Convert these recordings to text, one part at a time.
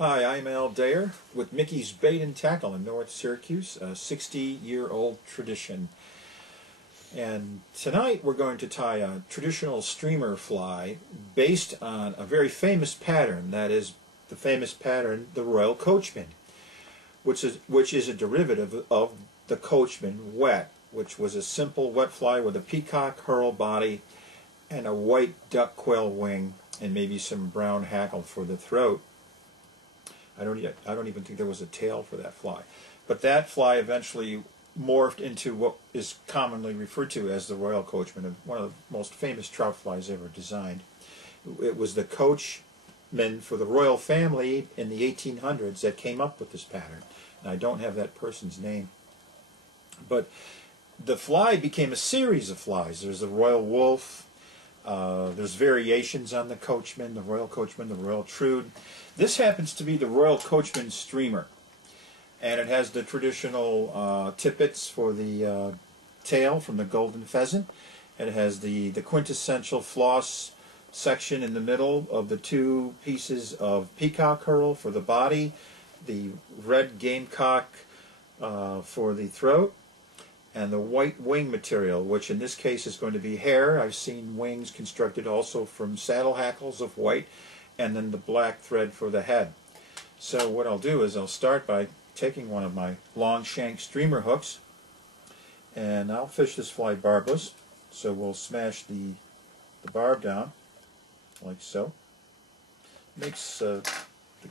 Hi, I'm Al Dayer with Mickey's Bait and Tackle in North Syracuse, a 60-year-old tradition. And tonight we're going to tie a traditional streamer fly based on a very famous pattern, that is the famous pattern, the Royal Coachman, which is a derivative of the Coachman wet, which was a simple wet fly with a peacock herl body and a white duck quail wing and maybe some brown hackle for the throat. I don't even think there was a tail for that fly. But that fly eventually morphed into what is commonly referred to as the Royal Coachman, one of the most famous trout flies ever designed. It was the coachman for the royal family in the 1800s that came up with this pattern. And I don't have that person's name. But the fly became a series of flies. There's the Royal Wolf. There's variations on the Coachman, the Royal Coachman, the Royal Trude. This happens to be the Royal Coachman Streamer, and it has the traditional tippets for the tail from the golden pheasant. It has the quintessential floss section in the middle of the two pieces of peacock herl for the body, the red gamecock for the throat, and the white wing material, which in this case is going to be hair. I've seen wings constructed also from saddle hackles of white, and then the black thread for the head. So what I'll do is I'll start by taking one of my long shank streamer hooks, and I'll fish this fly barbless. So we'll smash the barb down, like so. Makes the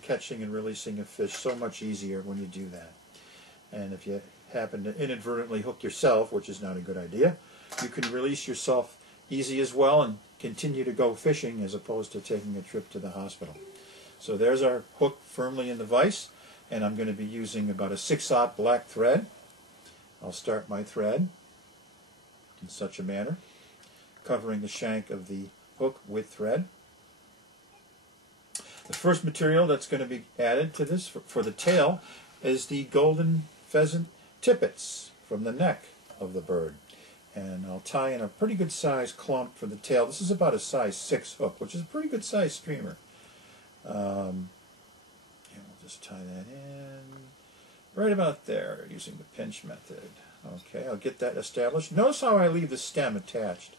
catching and releasing of fish so much easier when you do that. And if you happen to inadvertently hook yourself, which is not a good idea, you can release yourself easy as well and continue to go fishing as opposed to taking a trip to the hospital. So there's our hook firmly in the vise, and I'm going to be using about a 6/0 black thread. I'll start my thread in such a manner, covering the shank of the hook with thread. The first material that's going to be added to this for the tail is the golden pheasant tippets from the neck of the bird. And I'll tie in a pretty good size clump for the tail. This is about a size 6 hook, which is a pretty good size streamer. And we'll just tie that in right about there using the pinch method. Okay, I'll get that established. Notice how I leave the stem attached.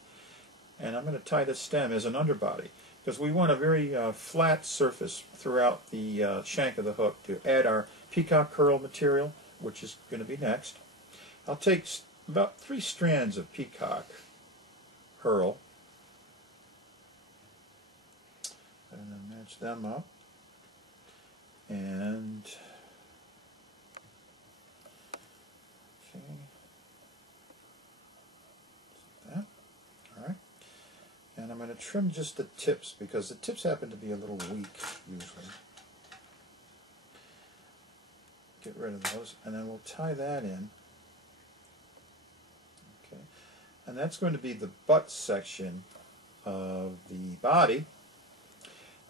And I'm going to tie the stem as an underbody, because we want a very flat surface throughout the shank of the hook to add our peacock herl material, which is going to be next. I'll take about 3 strands of peacock herl and match them up, and okay, like that. All right, and I'm going to trim just the tips because the tips happen to be a little weak usually. Get rid of those, and then we'll tie that in. Okay, and that's going to be the butt section of the body,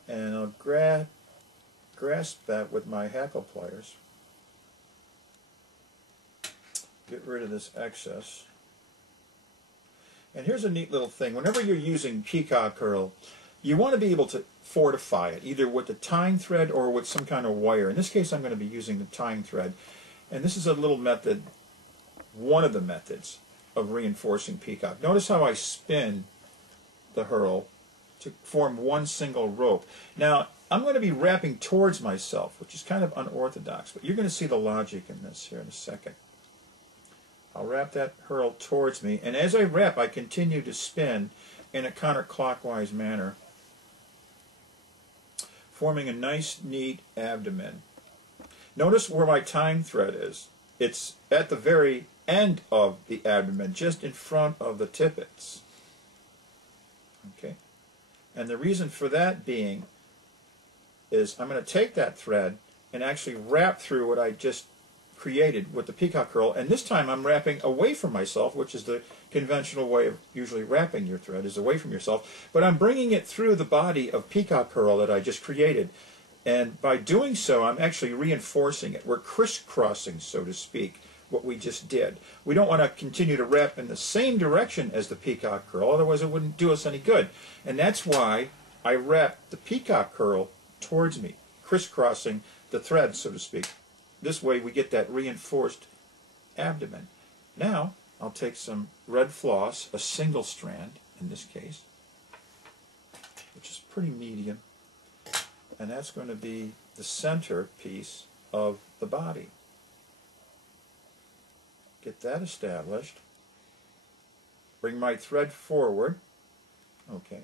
and I'll grasp that with my hackle pliers. Get rid of this excess. And here's a neat little thing. Whenever you're using peacock herl, you want to be able to fortify it, either with the tying thread or with some kind of wire. In this case, I'm going to be using the tying thread. And this is a little method, one of the methods of reinforcing peacock. Notice how I spin the herl to form one single rope. Now, I'm going to be wrapping towards myself, which is kind of unorthodox, but you're going to see the logic in this here in a second. I'll wrap that herl towards me, and as I wrap, I continue to spin in a counterclockwise manner, forming a nice, neat abdomen. Notice where my tying thread is. It's at the very end of the abdomen, just in front of the tippets. Okay, and the reason for that being is I'm going to take that thread and actually wrap through what I just created with the peacock herl, and this time I'm wrapping away from myself, which is the conventional way of usually wrapping your thread, is away from yourself, but I'm bringing it through the body of peacock herl that I just created, and by doing so I'm actually reinforcing it. We're crisscrossing, so to speak, what we just did. We don't want to continue to wrap in the same direction as the peacock herl, otherwise it wouldn't do us any good, and that's why I wrap the peacock herl towards me, crisscrossing the thread, so to speak. This way we get that reinforced abdomen. Now I'll take some red floss, a single strand in this case, which is pretty medium, and that's going to be the center piece of the body. Get that established. Bring my thread forward, okay,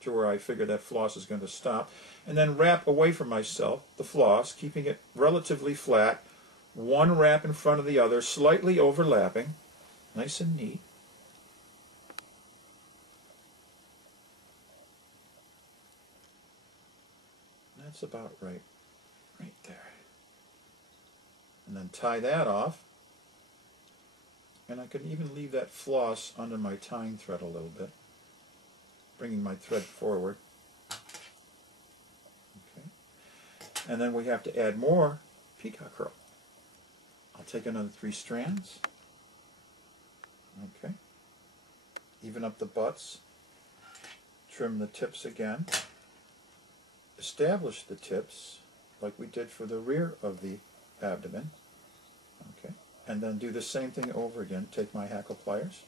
to where I figure that floss is going to stop, and then wrap away from myself the floss, keeping it relatively flat, one wrap in front of the other, slightly overlapping, nice and neat. That's about right there. And then tie that off. And I can even leave that floss under my tying thread a little bit, bringing my thread forward. Okay. And then we have to add more peacock herl. I'll take another 3 strands. Okay. Even up the butts. Trim the tips again. Establish the tips like we did for the rear of the abdomen. Okay. And then do the same thing over again. Take my hackle pliers.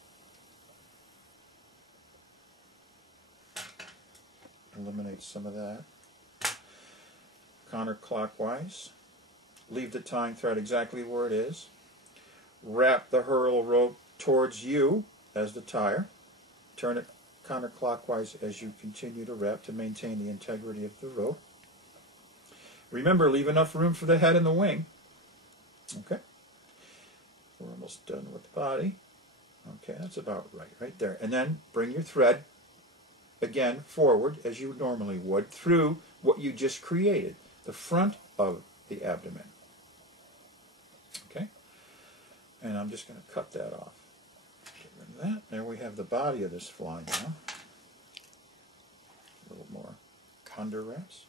Eliminate some of that. Counterclockwise. Leave the tying thread exactly where it is. Wrap the herl rope towards you as the tire. Turn it counterclockwise as you continue to wrap to maintain the integrity of the rope. Remember, leave enough room for the head and the wing. Okay. We're almost done with the body. Okay, that's about right there. And then bring your thread again forward as you normally would through what you just created, the front of the abdomen. Okay? And I'm just going to cut that off. Get rid of that. There we have the body of this fly now. A little more under wraps.